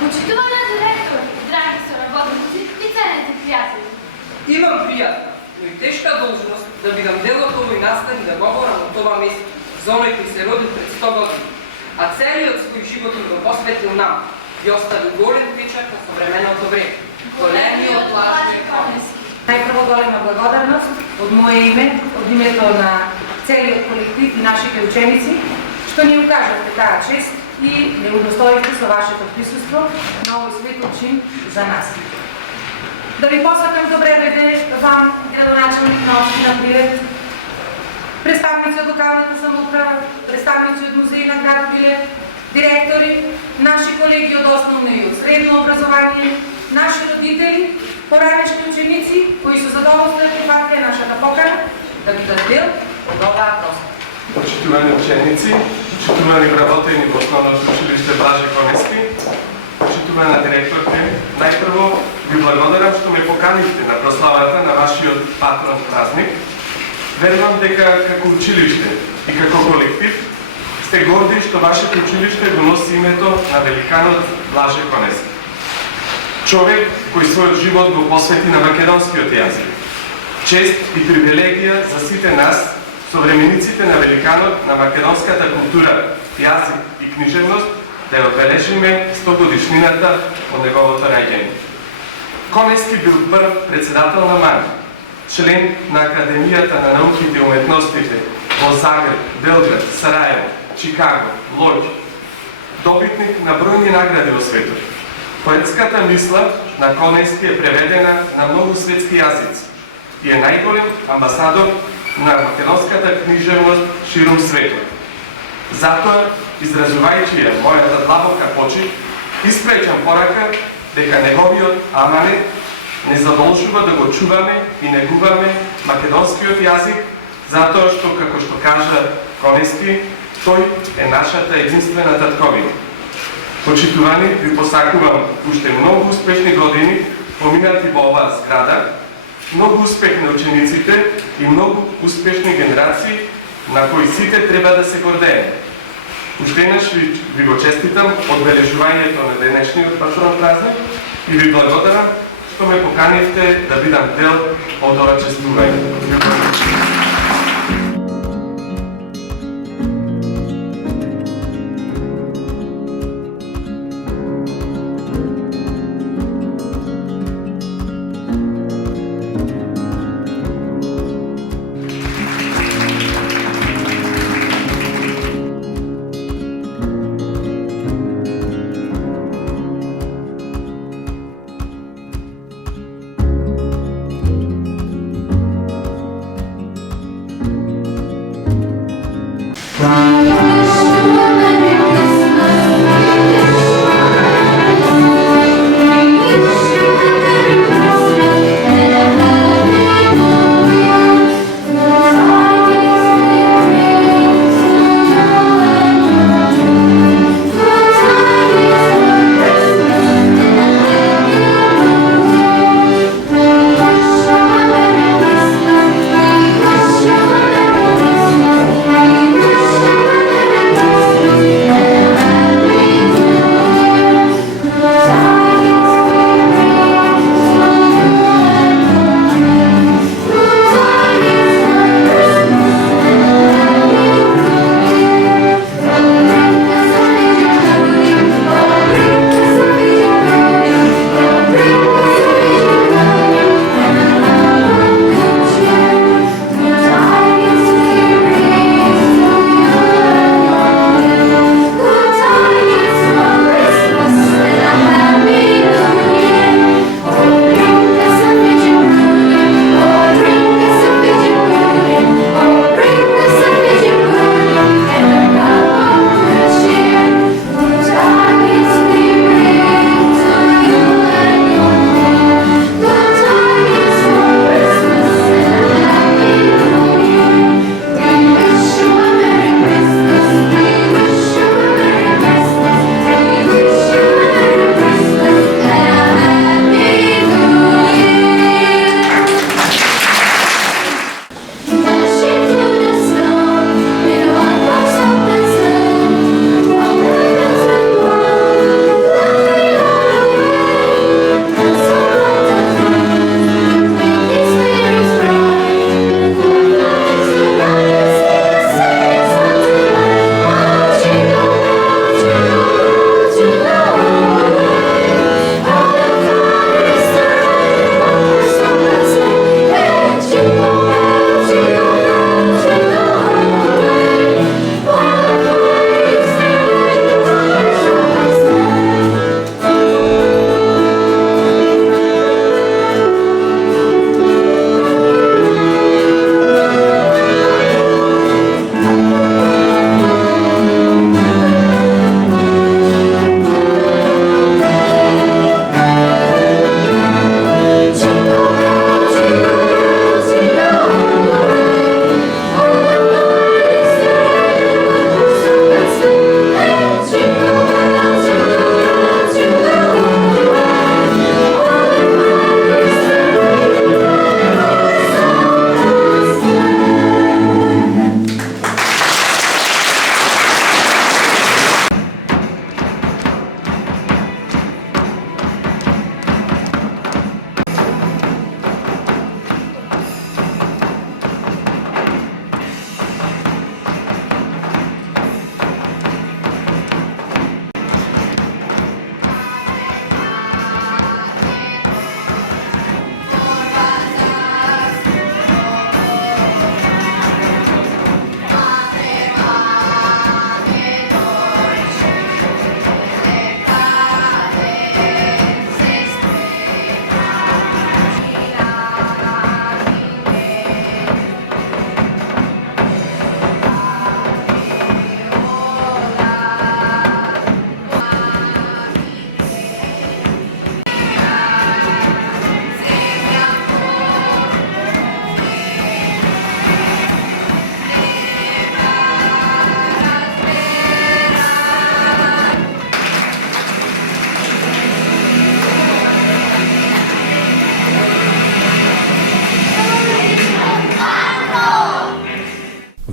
Почитуване директор, драги съработници и ценните приятели. Имам пријатна, но и тешка должност да бидам дел од овој настан и да говорам од това место, за оној кој се родил пред 100 години, а целиот свој живот го посветил нам и остави голем печат на современото време. Големиот Блаже Конески. Најпрво голема благодарност од моје име, од името на целиот колектив и нашите ученици, што ни укажавте таа чест и не удостоите со вашето присуство на овој светл чин за нас. Да ви посакам добре дојде вам, градоначалник на општина Прилеп, представници од локалната самоуправа, представници од музеј на град Прилеп, директори, наши колеги од основно и од средно образование, наши родители, поранешни ученици, кои со задоволство прифатија нашата покана да бидат дел од оваа простор. Почитувани ученици, почитувани вработени во Основното училиште Блаже Конески, почитувана директорке, најпрво ви благодарам што ме поканихте на прославата на вашиот патрон празник. Верувам дека како училиште и како колектив сте горди што вашето училиште го носи името на великанот Блаже Конески. Човек кој својот живот го посвети на македонскиот јазик. Чест и привилегија за сите нас, современиците на великанот на македонската култура, јазик и книжевност, да ја одбележиме 100 годишнината од неговото раѓање. Конески бил прв председател на МАН, член на Академијата на науките и уметностите во Загреб, Белград, Сараево, Чикаго, Лоѓ, добитник на бројни награди во светот. Поетската мисла на Конески е преведена на многу светски јазици и е најголем амбасадор на македонската книжевност ширум светот. Затоа, изразувајќи ја мојата длабока почит, испреќам порака дека неговиот аманет не задолжува да го чуваме и негуваме македонскиот јазик, затоа што, како што кажа Конески, тој е нашата единствена татковина. Почитувани, ви посакувам уште многу успешни години поминати во оваа зграда, многу успех на учениците и многу успешни генерации на кои сите треба да се гордееме. Уште еднаш ви го честитам одбележувањето на денешниот патрон празник и ви благодарам што ме поканивте да бидам дел од ова честување.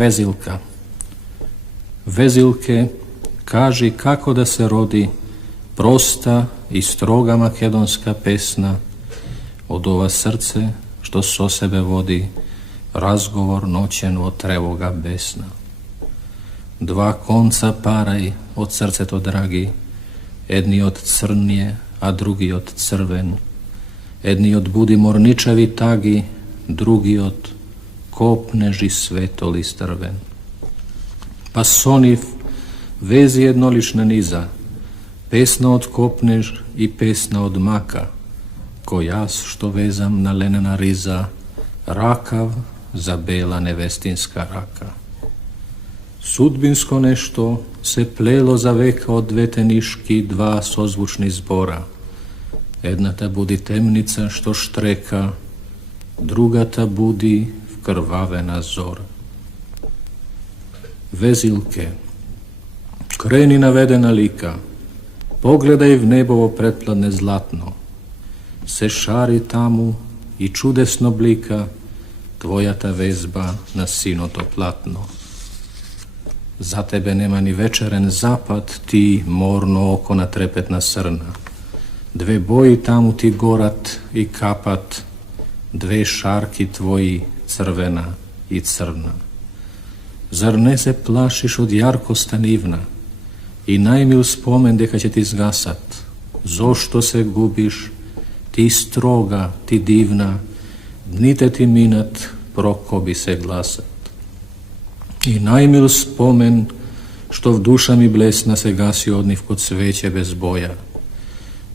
Vezilka. Vezilke, kaži kako da se rodi prosta i stroga makedonska pesna od ova srce što so sebe vodi razgovor noćen od trevoga besna. Dva konca paraj od srce to dragi, jedni od crnje, a drugi od crven, jedni od budi morničavi tagi, drugi od kopneži svetoli strven. Pa soniv vezi jednolična niza, pesna od kopnež i pesna od maka, ko jas što vezam na lenena riza, rakav za bela nevestinska raka. Sudbinsko nešto se plelo za veka od dve teniški dva sozvučni zbora. Jedna ta budi temnica što štreka, druga ta budi vkrvavena zora. Vezilke, kreni navedena lika, pogledaj v nebovo pretpladne zlatno, se šari tamu i čudesno blika tvoja ta vezba na sinoto platno. Za tebe nema ni večeren zapad, ti morno oko na trepetna srna. Dve boji tamu ti gorat i kapat, dve šarki tvoji crvena i crna. Zar ne se plašiš od jarkosta nivna i najmil spomen deka će ti zgasat? Zošto se gubiš, ti stroga, ti divna, dnite ti minat, proko bi se glasat. I najmil spomen što v duša mi blesna se gasi odniv kod sveće bez boja.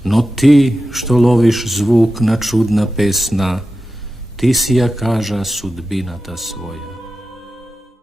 No ti što loviš zvuk na čudna pesna, ti si ja kaža sudbina ta svoja.